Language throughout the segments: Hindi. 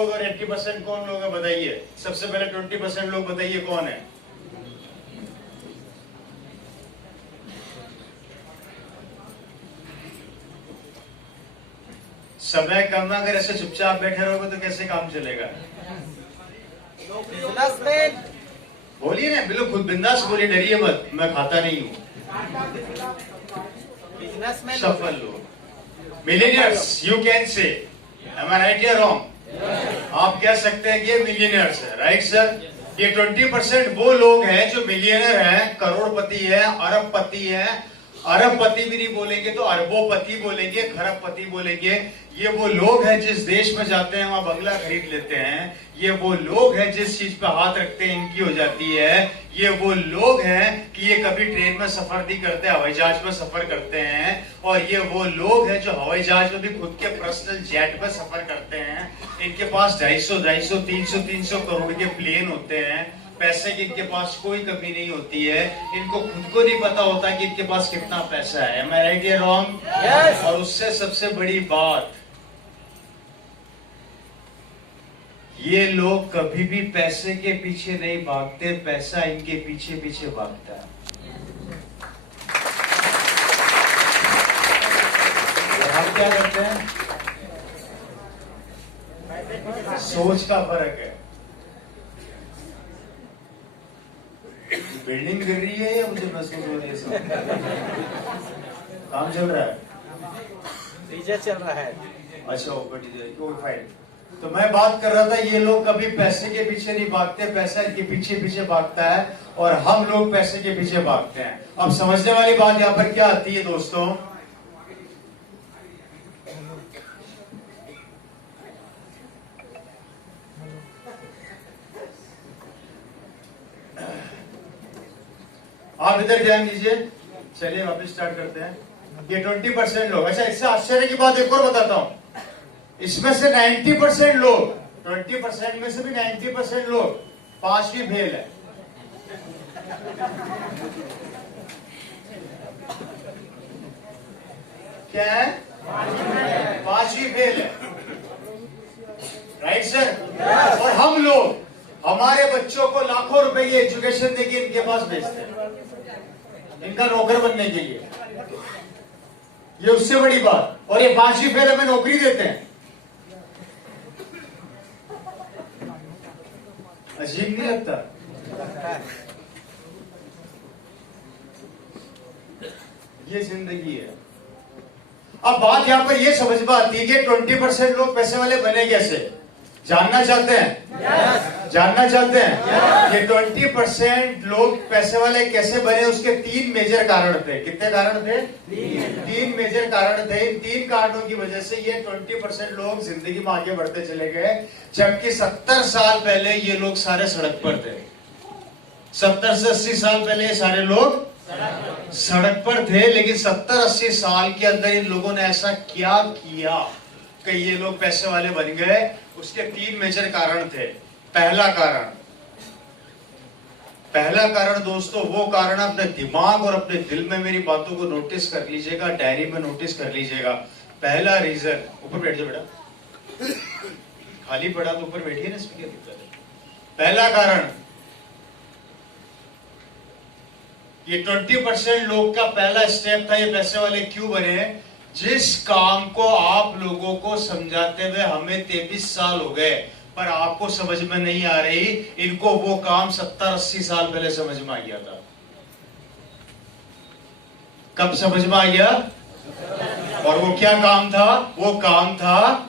लोग और 80% कौन लोग है बताइए। सबसे पहले 20% लोग बताइए कौन है। समय कम है, अगर ऐसे चुपचाप बैठे रहोगे तो कैसे काम चलेगा। बोलिए ना, बिल्कुल खुद बिंदास बोलिए, डरिए मत, मैं खाता नहीं हूँ। सफल लोग, millionaires, you can say, am I right या रॉन्ग। आप कह सकते हैं कि ये मिलियनियर्स है, राइट सर। ये 20% वो लोग हैं जो मिलियनर हैं, करोड़पति है, अरबपति है। अरबपति भी नहीं बोलेंगे तो अरबोपति बोलेंगे, खरबपति बोलेंगे। ये वो लोग हैं जिस देश में जाते हैं वहां बंगला खरीद लेते हैं। ये वो लोग हैं जिस चीज पे हाथ रखते हैं इनकी हो जाती है। ये वो लोग हैं कि ये कभी ट्रेन में सफर नहीं करते, हवाई जहाज में सफर करते हैं। और ये वो लोग हैं जो हवाई जहाज में भी खुद के पर्सनल जेट में सफर करते हैं। इनके पास 250, 300 करोड़ के प्लेन होते हैं। पैसे की इनके पास कोई कमी नहीं होती है। इनको खुद को नहीं पता होता कि इनके पास कितना पैसा है। एम आई राइट या रॉन्ग? यस। और उससे सबसे बड़ी बात, ये लोग कभी भी पैसे के पीछे नहीं भागते, पैसा इनके पीछे पीछे भागता है। और हम क्या करते हैं? सोच का फर्क है। बिल्डिंग गिर रही है या मुझे महसूस हो रही है? सब काम चल रहा है, डीजे चल रहा है। अच्छा ऊपर डीजे, कोई फाइल। तो मैं बात कर रहा था, ये लोग कभी पैसे के पीछे नहीं भागते, पैसा इनके पीछे पीछे भागता है। और हम लोग पैसे के पीछे भागते हैं। अब समझने वाली बात यहाँ पर क्या आती है दोस्तों, आप इधर ध्यान दीजिए। चलिए वापस स्टार्ट करते हैं। ये 20% लोग, अच्छा इससे आश्चर्य की बात एक और बताता हूं। इसमें से 90% लोग, 20% में से भी 90% लोग पांचवी फेल है। क्या है? पांचवी फेल है, राइट सर। और हम लोग हमारे बच्चों को लाखों रुपए की एजुकेशन देके इनके पास भेजते हैं, इनका नौकर बनने के लिए। ये उससे बड़ी बात। और ये पांचवी फेल हमें नौकरी देते हैं। अजीब नहीं लगता? ये जिंदगी है। अब बात यहां पर ये समझ में आती है कि 20% लोग पैसे वाले बने कैसे। जानना चाहते हैं? yes. जानना चाहते हैं? yes. ये 20% लोग पैसे वाले कैसे बने, उसके 3 मेजर कारण थे। कितने कारण थे? 3 मेजर कारण थे। इन 3 कारणों की वजह से ये 20% लोग जिंदगी में आगे बढ़ते चले गए। जबकि 70 साल पहले ये लोग सारे सड़क पर थे। 70 से 80 साल पहले ये सारे लोग सड़क पर थे। लेकिन 70-80 साल के अंदर इन लोगों ने ऐसा क्या किया कि ये लोग पैसे वाले बन गए। उसके 3 मेजर कारण थे। पहला कारण दोस्तों, वो कारण अपने दिमाग और अपने दिल में मेरी बातों को नोटिस कर लीजिएगा, डायरी में नोटिस कर लीजिएगा। पहला रीजन, ऊपर बैठ जाओ बेटा, खाली पड़ा तो ऊपर बैठिए ना स्पीकर। पहला कारण, ये 20% लोग का पहला स्टेप था, ये पैसे वाले क्यों बने। जिस काम को आप लोगों को समझाते हुए हमें 23 साल हो गए, पर आपको समझ में नहीं आ रही, इनको वो काम 70-80 साल पहले समझ में आ गया था। कब समझ में आ गया? और वो क्या काम था? वो काम था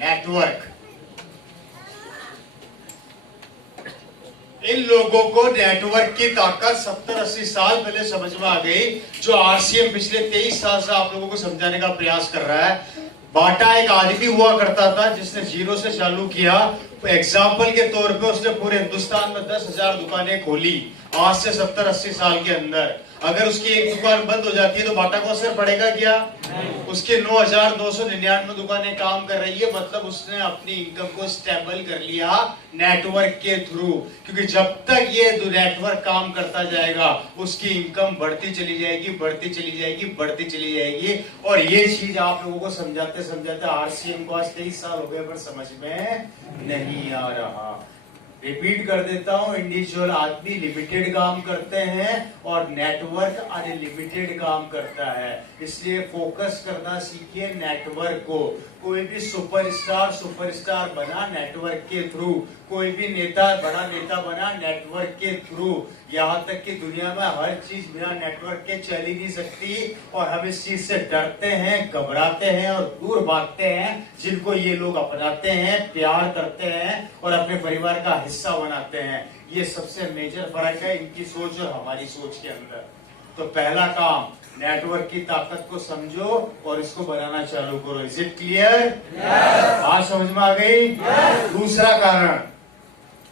नेटवर्क। इन लोगों को नेटवर्क की ताकत 70-80 साल पहले समझ में आ गई, जो आरसीएम पिछले 23 साल से आप लोगों को समझाने का प्रयास कर रहा है। बाटा एक आदमी हुआ करता था जिसने 0 से चालू किया, एग्जाम्पल के तौर पे उसने पूरे हिंदुस्तान में 10,000 दुकानें खोली आज से 70-80 साल के अंदर। अगर उसकी एक दुकान बंद हो जाती है तो बाटा को असर पड़ेगा क्या? उसके 9,999 दुकानें काम कर रही है, मतलब उसने अपनी इनकम को स्टेबल कर लिया नेटवर्क के थ्रू। क्योंकि जब तक ये नेटवर्क काम करता जाएगा उसकी इनकम बढ़ती चली जाएगी, बढ़ती चली जाएगी, बढ़ती चली जाएगी। और ये चीज आप लोगों को समझाते समझाते आरसीएम को आज 23 साल हो गए पर समझ में नहीं आ रहा। रिपीट कर देता हूं, इंडिविजुअल आदमी लिमिटेड काम करते हैं और नेटवर्क अनलिमिटेड काम करता है। इसलिए फोकस करना सीखिए नेटवर्क को। कोई भी सुपरस्टार बना नेटवर्क के थ्रू, कोई भी बड़ा नेता बना नेटवर्क के थ्रू। यहाँ तक कि दुनिया में हर चीज बिना नेटवर्क के चल ही नहीं सकती और हम इस चीज से डरते हैं, घबराते हैं और दूर भागते हैं। जिनको ये लोग अपनाते हैं, प्यार करते हैं और अपने परिवार का हिस्सा बनाते हैं। ये सबसे मेजर फर्क है इनकी सोच और हमारी सोच के अंदर। तो पहला काम, नेटवर्क की ताकत को समझो और इसको बनाना चालू करो। Is it clear? आज समझ में आ गई? दूसरा कारण,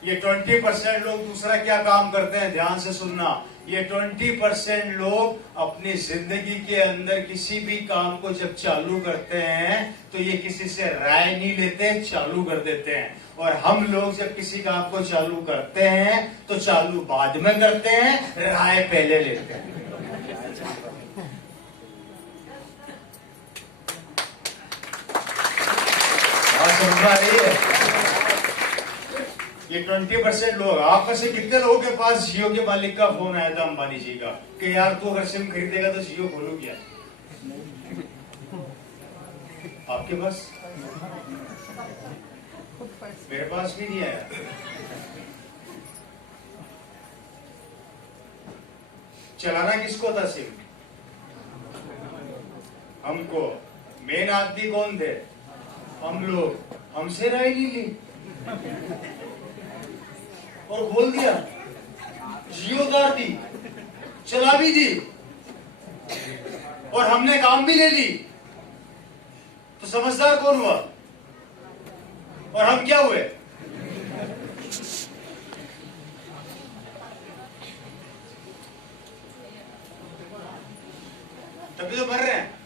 ये 20% लोग दूसरा क्या काम करते हैं, ध्यान से सुनना। ये 20% लोग अपनी जिंदगी के अंदर किसी भी काम को जब चालू करते हैं तो ये किसी से राय नहीं लेते, चालू कर देते हैं। और हम लोग जब किसी काम को चालू करते हैं तो चालू बाद में करते हैं, राय पहले लेते हैं। समझ आ रही है? ये 20% लोग, आप में से कितने लोगों के पास जियो के मालिक का फोन आया था अंबानी जी का कि यार तू अगर सिम खरीदेगा तो जियो खोलू क्या? आपके पास? मेरे पास भी नहीं आया। चलाना किसको था सिम? हमको। मेन आदमी कौन थे? हम लोग। हमसे राय नहीं ली और बोल दिया, जियो उतार दी, चला भी दी और हमने काम भी ले ली। तो समझदार कौन हुआ और हम क्या हुए? तभी तो मर रहे हैं।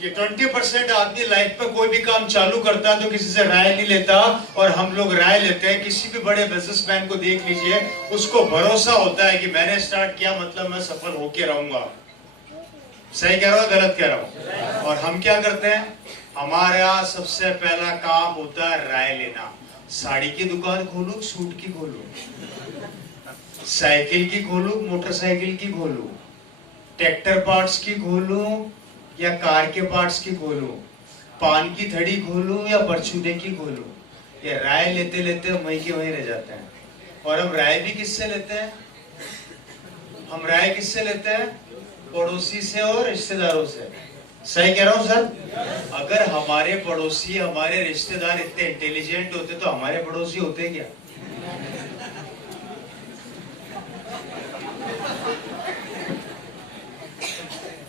ये 20% आदमी लाइफ में कोई भी काम चालू करता है तो किसी से राय नहीं लेता और हम लोग राय लेते हैं। किसी भी बड़े बिजनेसमैन को देख लीजिए, उसको भरोसा होता है कि मैंने स्टार्ट किया मतलब मैं सफल होके रहूंगा। सही कह रहा हूं, गलत कह रहा हूं? और हम क्या करते हैं? हमारा सबसे पहला काम होता है राय लेना। साड़ी की दुकान खोलूं, सूट की खोलूं, साइकिल की खोलूं, मोटरसाइकिल की खोलूं, ट्रैक्टर पार्ट्स की खोलूं या कार के पार्ट्स की खोलूं, पान की थड़ी खोलूं या परचूने की खोलूं? ये राय लेते लेते हम वहीं के वहीं रह जाते हैं। और हम राय भी किससे लेते हैं? हम राय किससे लेते हैं? पड़ोसी से और रिश्तेदारों से। सही कह रहा हूं सर? अगर हमारे पड़ोसी, हमारे रिश्तेदार इतने इंटेलिजेंट होते तो हमारे पड़ोसी होते क्या?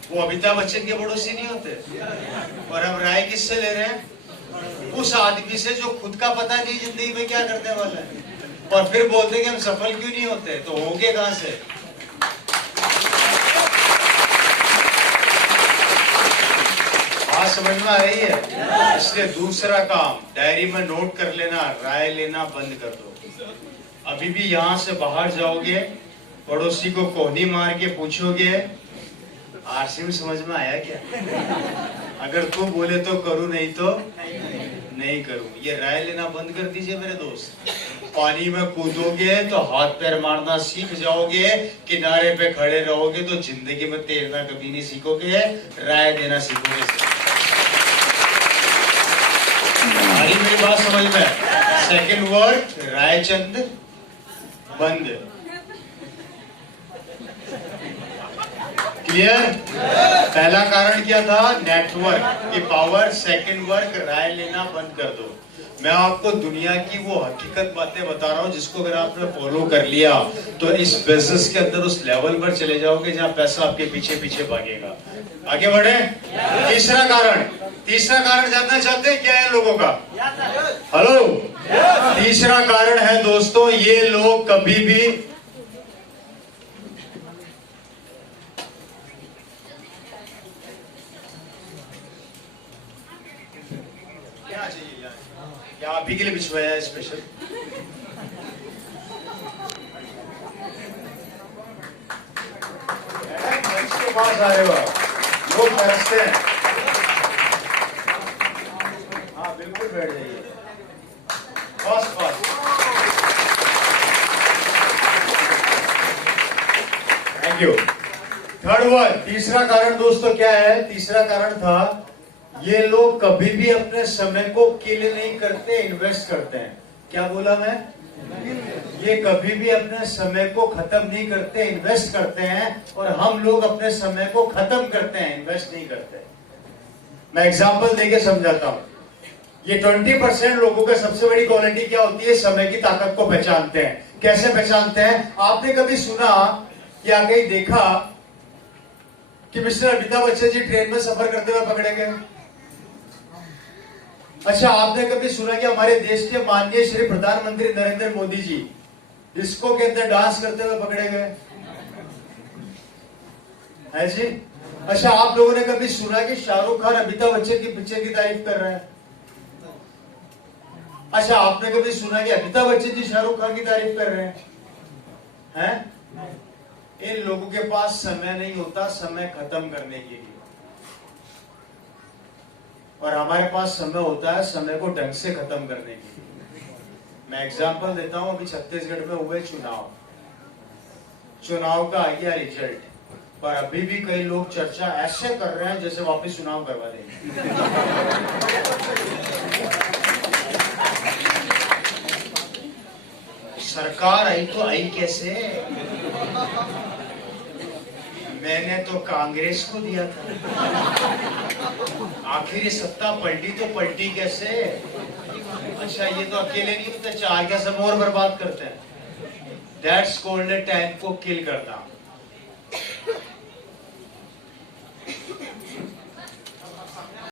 वो अमिताभ बच्चन के पड़ोसी नहीं होते। और हम राय किससे ले रहे हैं? उस आदमी से जो खुद का पता नहीं जिंदगी में क्या करने वाला है, और फिर बोलते कि हम सफल क्यों नहीं होते। तो होंगे कहां से? बात समझ में आ रही है? इसलिए दूसरा काम, डायरी में नोट कर लेना, राय लेना बंद कर दो। अभी भी यहां से बाहर जाओगे, पड़ोसी को कोहनी मार के पूछोगे आरसीएम समझ में आया क्या? अगर तू बोले तो करूं, नहीं तो नहीं करूं। ये राय लेना बंद कर दीजिए मेरे दोस्त। पानी में कूदोगे तो हाथ पैर मारना सीख जाओगे, किनारे पे खड़े रहोगे तो जिंदगी में तैरना कभी नहीं सीखोगे, राय देना सीखोगे। मेरी बात समझ में? सेकंड वर्ड, रायचंद बंद। क्लियर? पहला कारण क्या था? नेटवर्क की पावर। सेकंड वर्क, राय लेना बंद कर दो। मैं आपको दुनिया की वो हकीकत बातें बता रहा हूं जिसको अगर आपने फॉलो कर लिया तो इस बिजनेस के अंदर उस लेवल पर चले जाओगे जहां पैसा आपके पीछे पीछे भागेगा। आगे बढ़े। तीसरा कारण, तीसरा कारण जानना चाहते हैं क्या है लोगों का? हेलो, तीसरा कारण है दोस्तों, ये लोग कभी भी क्या चाहिए क्या आप ही के लिए बिछवाया है स्पेशल? के पास आ रहे हो आप, लोग तरसते हैं। हाँ बिल्कुल बैठ जाइए, fast fast. Thank you. Third one, तीसरा कारण दोस्तों क्या है? तीसरा कारण था, ये लोग कभी भी अपने समय को किल नहीं करते, इन्वेस्ट करते हैं। क्या बोला मैं? ये कभी भी अपने समय को खत्म नहीं करते, इन्वेस्ट करते हैं, और हम लोग अपने समय को खत्म करते हैं, इन्वेस्ट नहीं करते। मैं एग्जांपल देके समझाता हूं। ये 20% लोगों की सबसे बड़ी क्वालिटी क्या होती है? समय की ताकत को पहचानते हैं। कैसे पहचानते हैं? आपने कभी सुना या कहीं देखा कि मिस्टर अमिताभ बच्चन जी ट्रेन में सफर करते हुए पकड़े गए? अच्छा, आपने कभी सुना कि हमारे देश के माननीय श्री प्रधानमंत्री नरेंद्र मोदी जी डिस्को के अंदर डांस करते हुए पकड़े गए है जी? अच्छा, आप लोगों ने कभी सुना कि शाहरुख खान अमिताभ बच्चन की पिक्चर की तारीफ कर रहे हैं? अच्छा, आपने कभी सुना कि अमिताभ बच्चन जी शाहरुख खान की तारीफ कर रहे हैं? इन लोगों के पास समय नहीं होता समय खत्म करने के लिए, और हमारे पास समय होता है समय को ढंग से खत्म करने के लिए। मैं एग्जांपल देता हूं, अभी छत्तीसगढ़ में हुए चुनाव का आ गया रिजल्ट, पर अभी भी कई लोग चर्चा ऐसे कर रहे हैं जैसे वापस चुनाव करवा देंगे। सरकार आई तो आई कैसे? मैंने तो कांग्रेस को दिया था, आखिर ये सत्ता पलटी तो पलटी कैसे? अच्छा, ये तो अकेले नहीं होते, चार क्या सब और बर्बाद करते हैं। दैट्स कॉल्ड टाइम को किल करना।